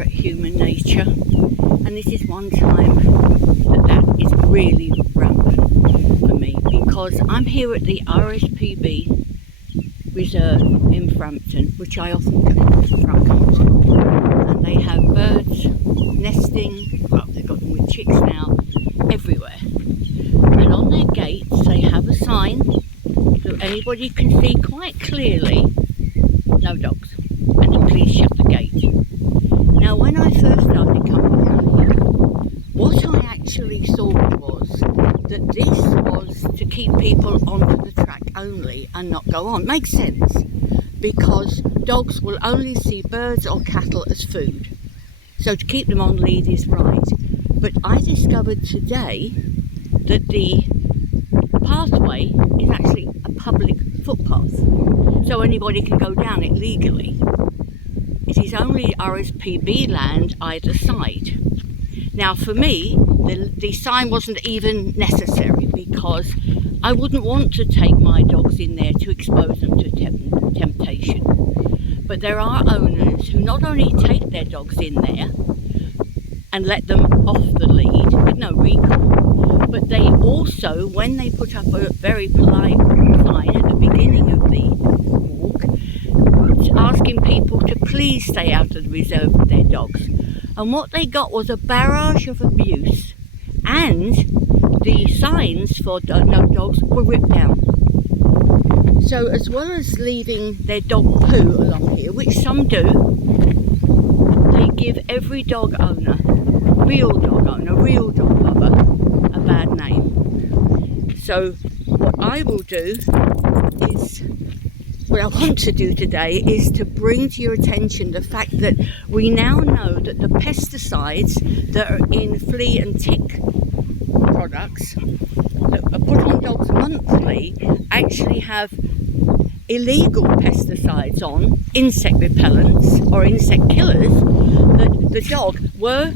at human nature, and this is one time that is really rampant for me, because I'm here at the RSPB Reserve in Frampton, which I often go to, and they have birds nesting. Well, they've got them with chicks now everywhere, and on their gates they have a sign so anybody can see quite clearly, no dogs, and to please shut the gate. Now, when I first started coming down here, what I actually thought was that this was to keep people onto the track only and not go on. Makes sense, because dogs will only see birds or cattle as food, so to keep them on lead is right. But I discovered today that the pathway is actually a public footpath, so anybody can go down it legally. It is only RSPB land either side. Now, for me, the sign wasn't even necessary, because I wouldn't want to take my dogs in there to expose them to temptation. But there are owners who not only take their dogs in there and let them off the lead with no recall, but they also, when they put up a very polite sign at the beginning of the walk, asking people to please stay out of the reserve with their dogs. And what they got was a barrage of abuse, and the signs for no dogs were ripped down. So as well as leaving their dog poo along here, which some do, they give every dog owner, real dog lover, a bad name. So what I will do is, what I want to do today is to bring to your attention the fact that we now know that the pesticides that are in flea and tick products that are put on dogs monthly actually have illegal pesticides on, insect repellents or insect killers, that the dog were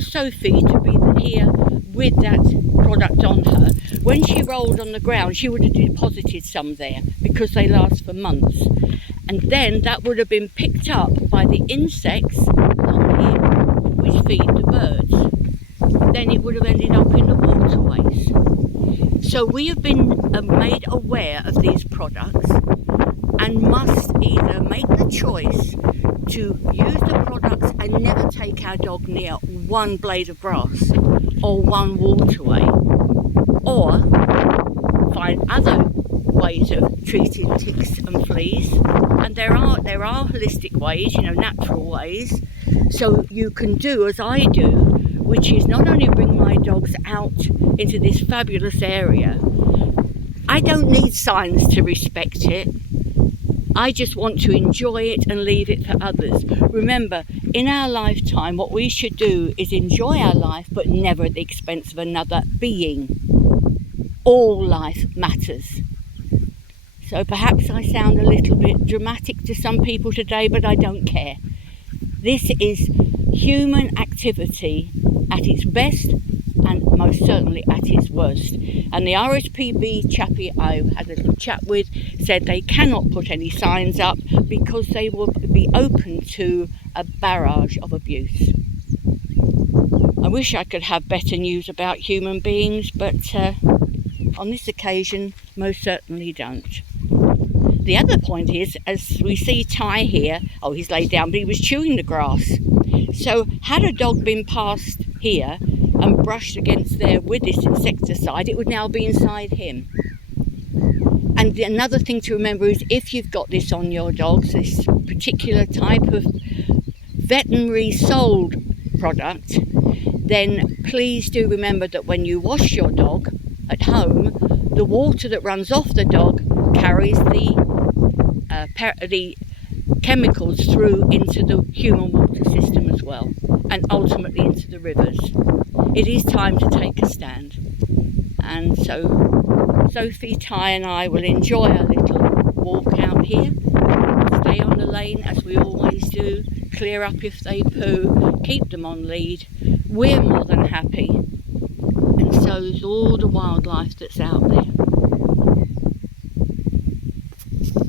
Sophie to be here with that product on her. When she rolled on the ground, she would have deposited some there, because they last for months, and then that would have been picked up by the insects on here, which feed the birds. Then it would have ended up in the waterways. So we have been made aware of these products, and must either make the choice to use the products and never take our dog near one blade of grass or one waterway, or find other ways of treating ticks and fleas. And there are holistic ways, natural ways. So you can do as I do, which is not only bring my dogs out into this fabulous area. I don't need signs to respect it. I just want to enjoy it and leave it for others. Remember, in our lifetime, what we should do is enjoy our life, but never at the expense of another being. All life matters. So perhaps I sound a little bit dramatic to some people today, but I don't care. This is human activity at its best, and most certainly at its worst. And the RSPB chappie I had a little chat with said they cannot put any signs up because they will be open to a barrage of abuse. I wish I could have better news about human beings, but on this occasion, most certainly don't. The other point is, as we see Ty here, he's laid down, but he was chewing the grass. So had a dog been passed here and brushed against there with this insecticide, it would now be inside him. And another thing to remember is, if you've got this on your dogs, this particular type of veterinary sold product, then please do remember that when you wash your dog at home, the water that runs off the dog carries the chemicals through into the human water system as well, and ultimately into the rivers. It is time to take a stand. And so Sophie, Ty and I will enjoy our little walk out here, stay on the lane as we always do, clear up if they poo, keep them on lead. We're more than happy, and so is all the wildlife that's out there.